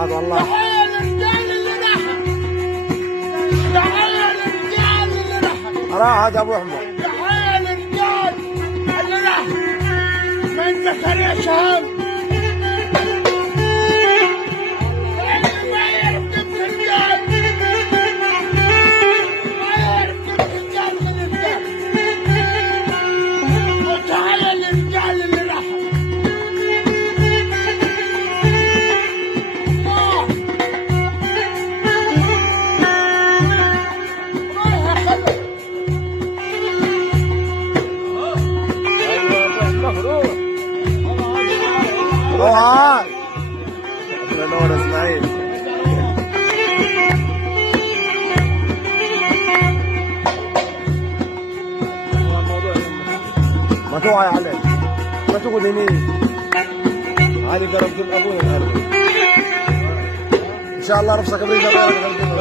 راحت والله. تحية للرجال اللي راحت. تحية للرجال اللي راحت. راحت ابو احمد. تحية للرجال اللي راحت. من زكريا شهاب. اللي ما يعرف قيمة الرجال. ما يعرف قيمة الرجال من الرجال. وتحية للرجال اللي راحت. روح الله ينور اسماعيل. ما توعي عليك، ما تقعد يمين. هذه قرب ابونا الارض. ان شاء الله نفسك بريده غيرك.